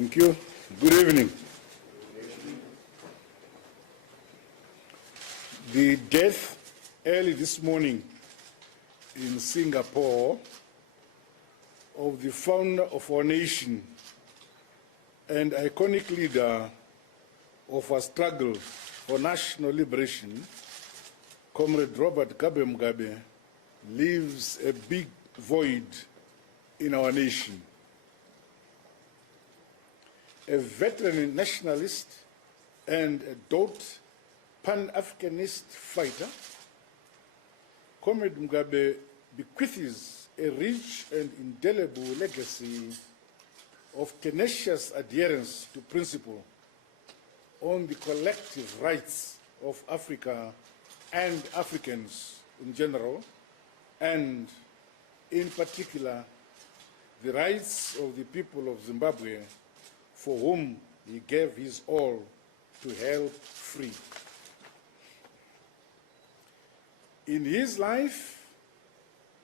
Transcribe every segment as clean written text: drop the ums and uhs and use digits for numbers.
Thank you. Good evening. The death early this morning in Singapore of the founder of our nation and iconic leader of our struggle for national liberation, Comrade Robert Mugabe, leaves a big void in our nation. A veteran nationalist and a dogged Pan-Africanist fighter, Comrade Mugabe bequeaths a rich and indelible legacy of tenacious adherence to principle on the collective rights of Africa and Africans in general, and in particular, the rights of the people of Zimbabwe, for whom he gave his all to help free. In his life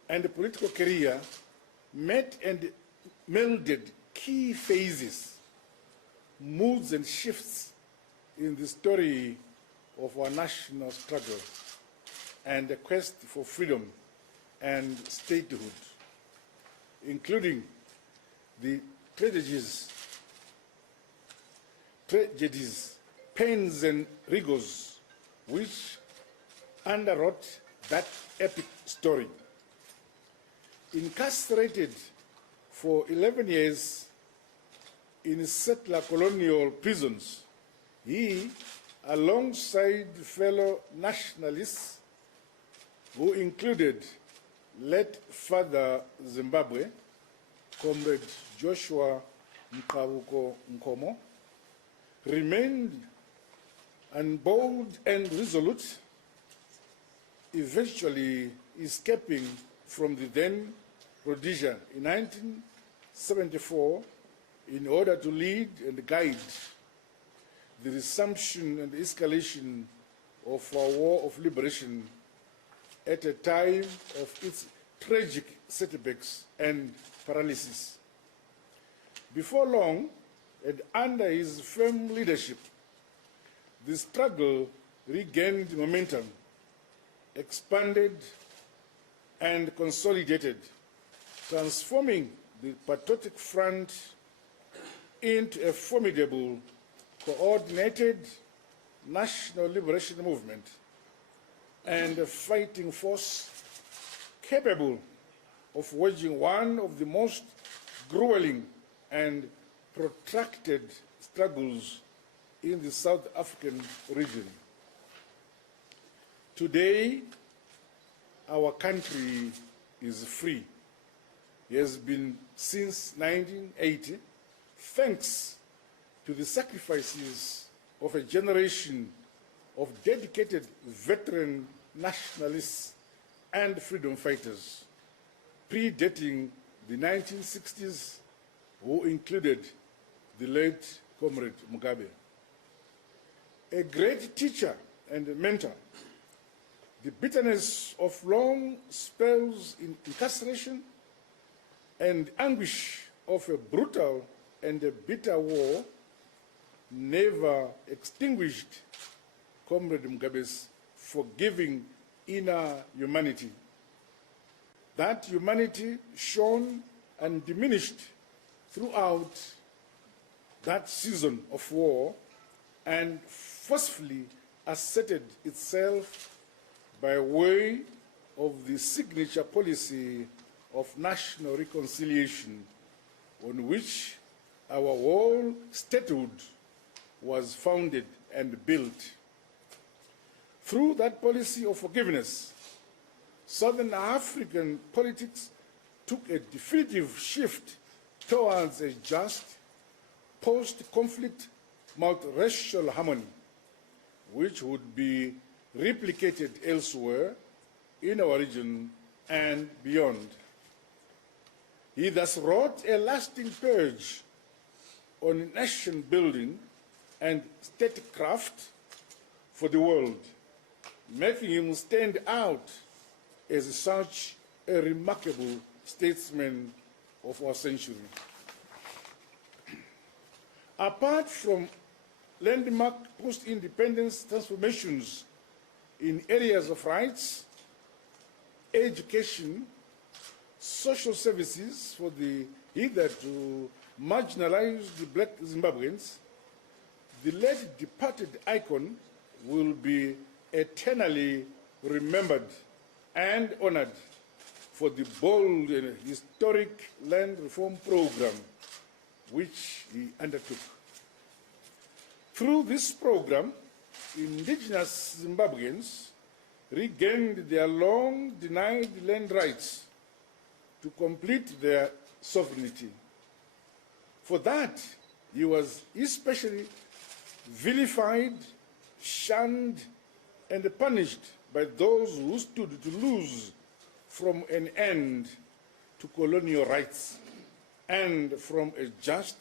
and political career, met and melded key phases, moods and shifts in the story of our national struggle and the quest for freedom and statehood, including the tragedies, pains and rigors which underwrote that epic story. Incarcerated for 11 years in settler colonial prisons, he, alongside fellow nationalists who included late Father Zimbabwe, Comrade Joshua Nkomo, remained unbold and resolute, eventually escaping from the then Rhodesia in 1974 in order to lead and guide the resumption and escalation of our war of liberation at a time of its tragic setbacks and paralysis. Before long, and under his firm leadership, the struggle regained momentum, expanded and consolidated, transforming the patriotic front into a formidable, coordinated national liberation movement and a fighting force capable of waging one of the most grueling and protracted struggles in the South African region. Today, our country is free. It has been since 1980, thanks to the sacrifices of a generation of dedicated veteran nationalists and freedom fighters, predating the 1960s, who included the late Comrade Mugabe. A great teacher and a mentor, the bitterness of long spells in incarceration and anguish of a brutal and a bitter war never extinguished Comrade Mugabe's forgiving inner humanity. That humanity shone and diminished throughout that season of war and forcefully asserted itself by way of the signature policy of national reconciliation on which our whole statehood was founded and built. Through that policy of forgiveness, Southern African politics took a definitive shift towards a just, post-conflict, multiracial harmony, which would be replicated elsewhere in our region and beyond. He thus wrought a lasting purge on nation building and statecraft for the world, making him stand out as such a remarkable statesman of our century. Apart from landmark post-independence transformations in areas of rights, education, social services for the hitherto marginalized black Zimbabweans, the late departed icon will be eternally remembered and honored for the bold and historic land reform program which he undertook. Through this program, indigenous Zimbabweans regained their long-denied land rights to complete their sovereignty. For that, he was especially vilified, shunned, and punished by those who stood to lose from an end to colonial rights and from a just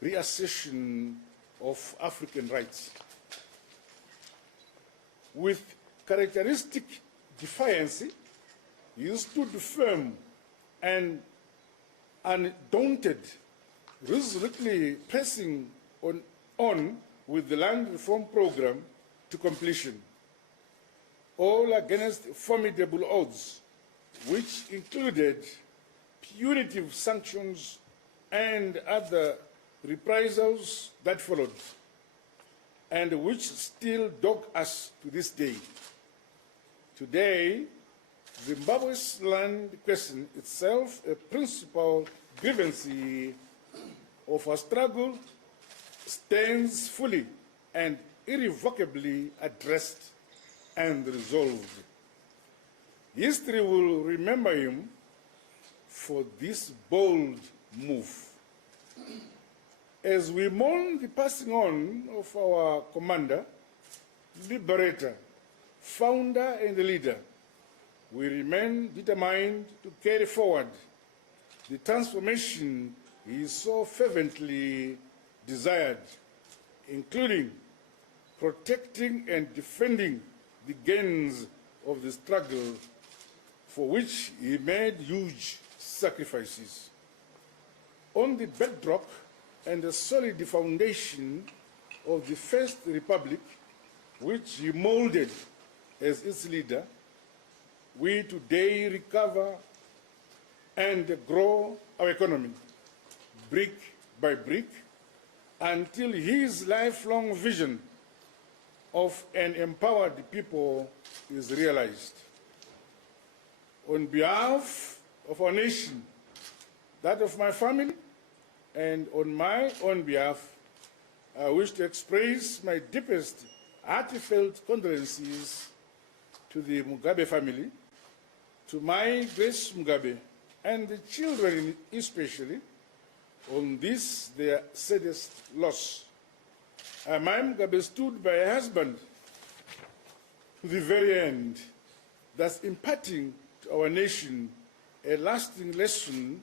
reassertion of African rights. With characteristic defiance, he stood firm and undaunted, resolutely pressing on with the land reform program to completion, all against formidable odds, which included punitive sanctions and other reprisals that followed, and which still dog us to this day. Today, Zimbabwe's land question itself a principal grievance of our struggle stands fully and irrevocably addressed and resolved. History will remember him for this bold move. As we mourn the passing on of our commander, liberator, founder, and leader, we remain determined to carry forward the transformation he so fervently desired, including protecting and defending the gains of the struggle for which he made huge sacrifices. On the bedrock and the solid foundation of the First Republic, which he molded as its leader, we today recover and grow our economy, brick by brick, until his lifelong vision of an empowered people is realized. On behalf of our nation, that of my family, and on my own behalf, I wish to express my deepest heartfelt condolences to the Mugabe family, to my Grace Mugabe, and the children especially, on this their saddest loss. My Mugabe stood by her husband to the very end, thus imparting to our nation a lasting lesson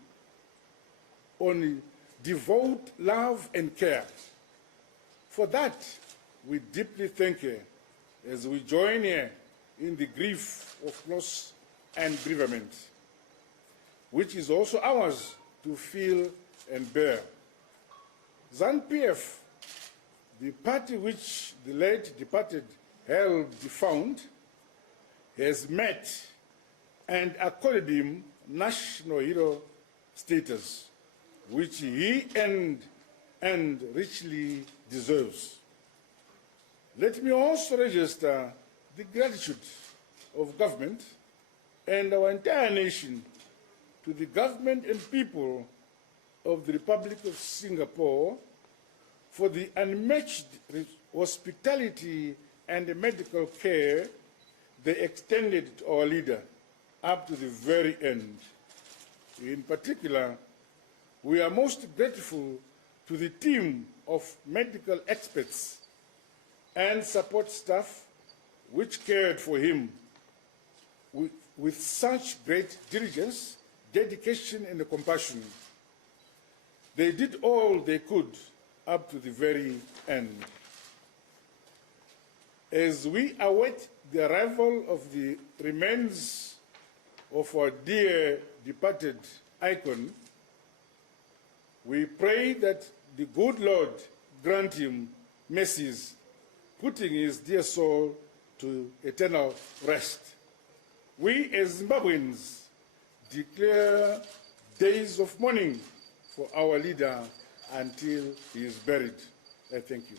on devout love and care. For that, we deeply thank her as we join her in the grief of loss and bereavement, which is also ours to feel and bear. ZANU-PF, the party which the late departed helped found, has met and accorded him national hero status, which he earned and richly deserves. Let me also register the gratitude of government and our entire nation to the government and people of the Republic of Singapore for the unmatched hospitality and medical care they extended to our leader up to the very end. In particular, we are most grateful to the team of medical experts and support staff which cared for him with such great diligence, dedication, and compassion. They did all they could up to the very end. As we await the arrival of the remains of our dear departed icon, we pray that the good Lord grant him mercies, putting his dear soul to eternal rest. We as Zimbabweans declare days of mourning for our leader until he is buried. I thank you.